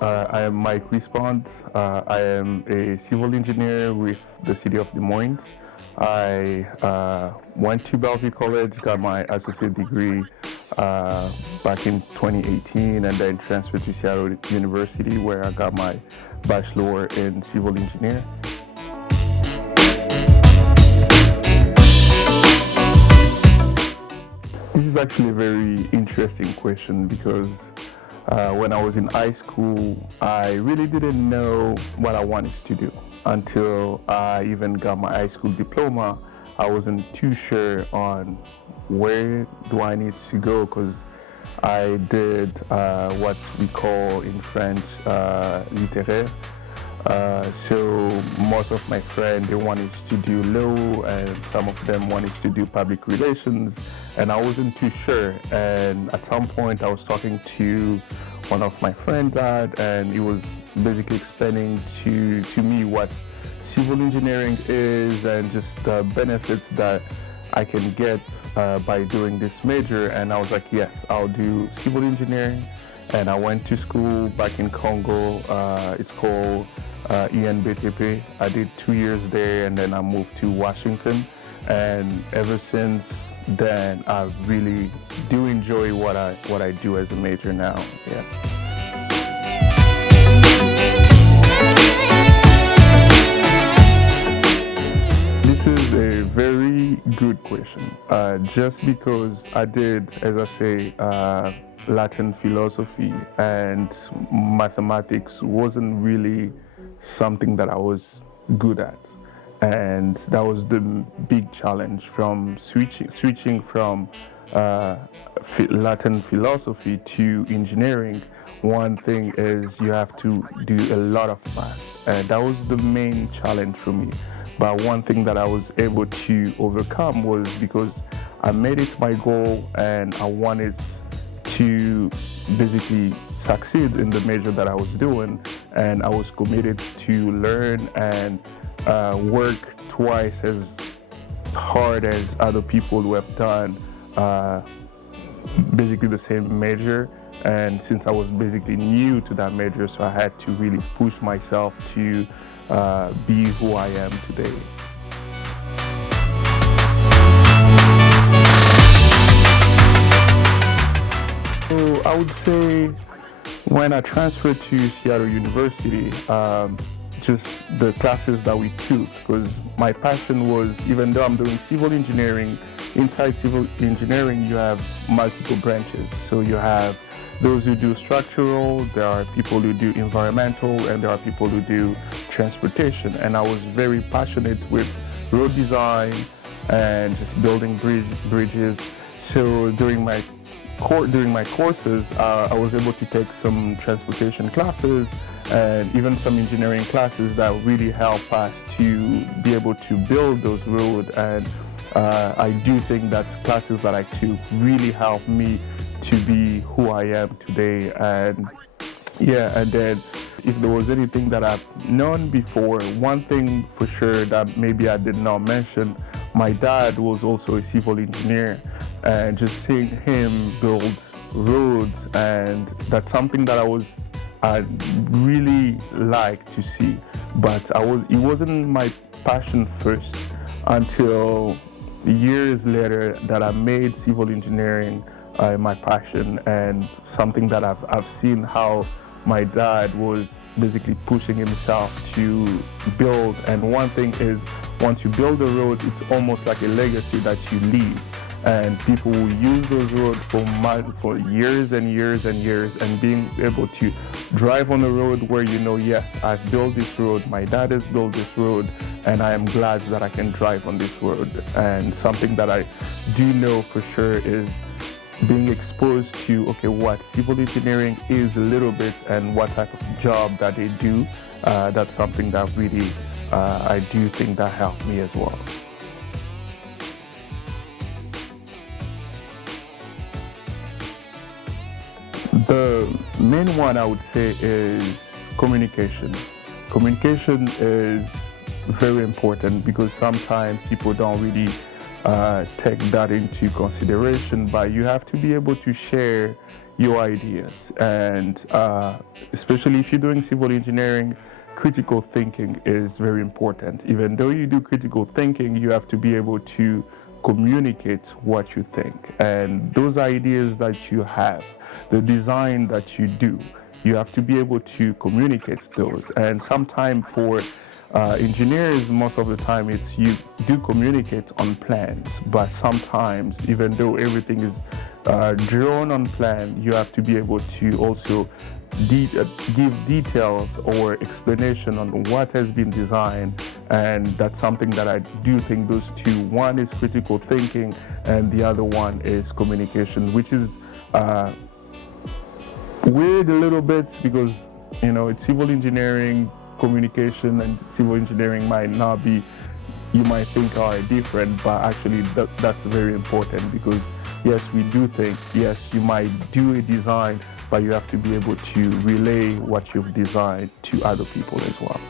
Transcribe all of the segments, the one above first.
I am Mike Kwispond. I am a civil engineer with the city of Des Moines. I went to Bellevue College, got my associate degree back in 2018, and then transferred to Seattle University, where I got my bachelor in civil engineering. This is actually a very interesting question because when I was in high school, I really didn't know what I wanted to do until I even got my high school diploma. I wasn't too sure on where do I need to go because I did what we call in French littéraire. So most of my friends, they wanted to do law, and some of them wanted to do public relations, and I wasn't too sure. And at some point I was talking to one of my friends dad, and he was basically explaining to me what civil engineering is and just the benefits that I can get by doing this major. And I was like, yes, I'll do civil engineering. And I went to school back in Congo. It's called ENBTP. I did 2 years there, and then I moved to Washington. And ever since then, I really do enjoy what I do as a major now. Yeah. This is a very good question. Just because I did, as I say, Latin philosophy, and mathematics wasn't really something that I was good at, and that was the big challenge from switching from Latin philosophy to engineering. One thing is you have to do a lot of math, and that was the main challenge for me. But one thing that I was able to overcome was because I made it my goal, and I wanted to basically succeed in the major that I was doing, and I was committed to learn and work twice as hard as other people who have done basically the same major. And since I was basically new to that major, so I had to really push myself to be who I am today. So I would say when I transferred to Seattle University, just the classes that we took, because my passion was, even though I'm doing civil engineering, inside civil engineering you have multiple branches. So you have those who do structural, there are people who do environmental, and there are people who do transportation. And I was very passionate with road design and just building bridges. So during my courses, I was able to take some transportation classes and even some engineering classes that really help us to be able to build those roads. And I do think that classes that I took really helped me to be who I am today. And yeah, and then if there was anything that I've known before, one thing for sure that maybe I did not mention, my dad was also a civil engineer, and just seeing him build roads, and that's something that I really like to see. But it wasn't my passion first until years later that I made civil engineering my passion, and something that I've seen how my dad was basically pushing himself to build. And one thing is, once you build a road, it's almost like a legacy that you leave, and people will use those roads for years and years and years. And being able to drive on a road where you know, yes, I've built this road, my dad has built this road, and I am glad that I can drive on this road. And something that I do know for sure is being exposed to, okay, what civil engineering is a little bit and what type of job that they do. That's something that really I do think that helped me as well. The main one I would say is communication. Communication is very important because sometimes people don't really take that into consideration, but you have to be able to share your ideas. And especially if you're doing civil engineering, critical thinking is very important. Even though you do critical thinking, you have to be able to communicate what you think. And those ideas that you have, the design that you do, you have to be able to communicate those. And sometimes for engineers, most of the time, it's you do communicate on plans, but sometimes, even though everything is drawn on plan, you have to be able to also give details or explanation on what has been designed. And that's something that I do think those two, one is critical thinking and the other one is communication, which is weird a little bit because, you know, it's civil engineering. Communication and civil engineering might not be, you might think are different, but actually that's very important because yes, we do think, yes, you might do a design, but you have to be able to relay what you've designed to other people as well.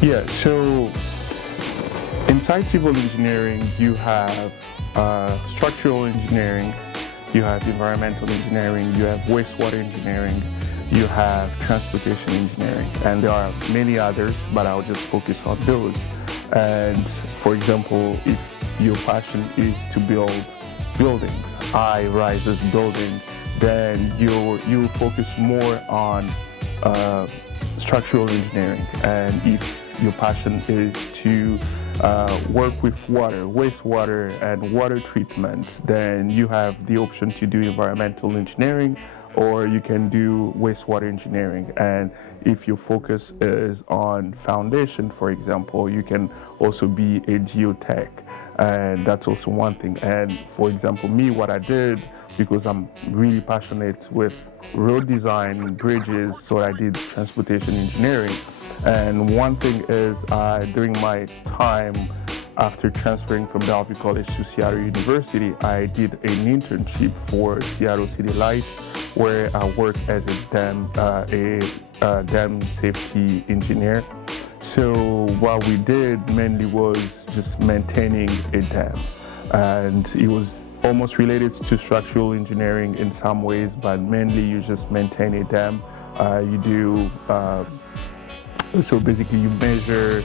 Yeah, so inside civil engineering, you have structural engineering, you have environmental engineering, you have wastewater engineering, you have transportation engineering, and there are many others, but I'll just focus on those. And for example, if your passion is to build buildings, high-rises buildings, then you'll focus more on structural engineering. And if your passion is to work with water, wastewater, and water treatment, then you have the option to do environmental engineering, or you can do wastewater engineering. And if your focus is on foundation, for example, you can also be a geotech. And that's also one thing. And for example, me, what I did, because I'm really passionate with road design, bridges, so I did transportation engineering. And one thing is, during my time after transferring from Bellevue College to Seattle University, I did an internship for Seattle City Light, where I worked as a dam safety engineer. So what we did mainly was just maintaining a dam, and it was almost related to structural engineering in some ways, but mainly you just maintain a dam. You do so basically you measure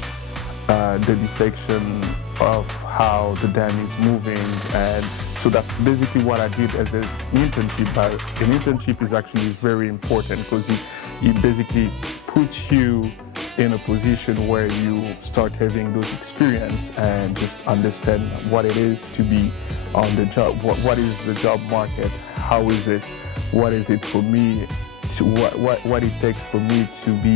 the deflection of how the dam is moving, and so that's basically what I did as an internship. But an internship is actually very important because it basically puts you in a position where you start having those experience and just understand what it is to be on the job. What is the job market? How is it? What is it for me? What it takes for me to be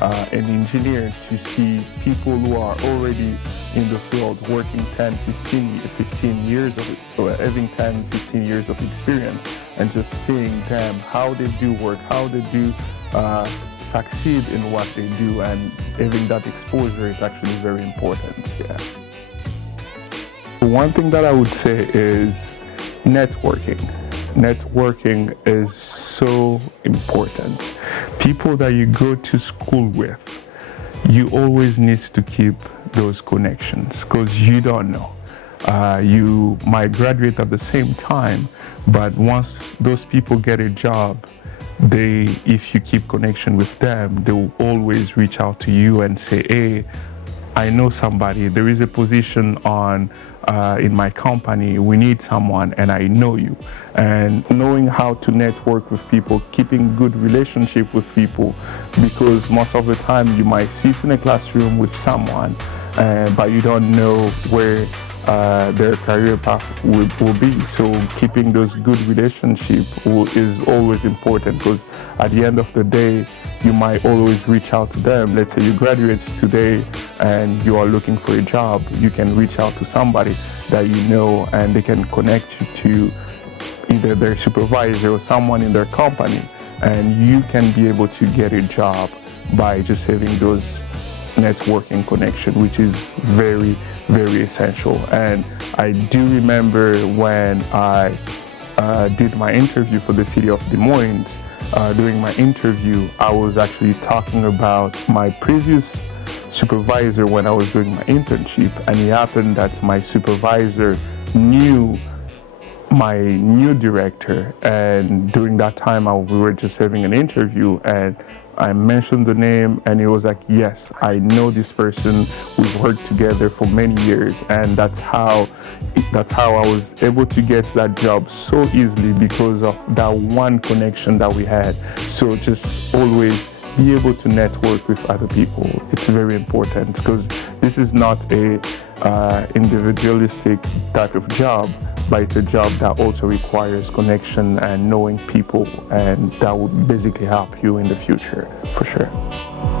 an engineer, to see people who are already in the field working 10, 15 years having 10, 15 years of experience, and just seeing them, how they do work, how they do succeed in what they do, and having that exposure is actually very important. Yeah. One thing that I would say is networking. Networking is so important. People that you go to school with, you always need to keep those connections because you don't know. You might graduate at the same time, but once those people get a job, if you keep connection with them, they will always reach out to you and say, hey, I know somebody, there is a position on in my company, we need someone and I know you. And knowing how to network with people, keeping good relationship with people, because most of the time you might sit in a classroom with someone, but you don't know where their career path will be. So keeping those good relationships is always important, because at the end of the day, you might always reach out to them. Let's say you graduate today and you are looking for a job, you can reach out to somebody that you know, and they can connect you to either their supervisor or someone in their company, and you can be able to get a job by just having those networking connection, which is very, very essential. And I do remember when I did my interview for the city of Des Moines. During my interview, I was actually talking about my previous supervisor when I was doing my internship, and it happened that my supervisor knew my new director, and during that time we were just having an interview, and I mentioned the name, and he was like, yes, I know this person, we've worked together for many years. And that's how I was able to get that job so easily, because of that one connection that we had. So just always be able to network with other people. It's very important, because this is not a individualistic type of job, but it's a job that also requires connection and knowing people, and that will basically help you in the future, for sure.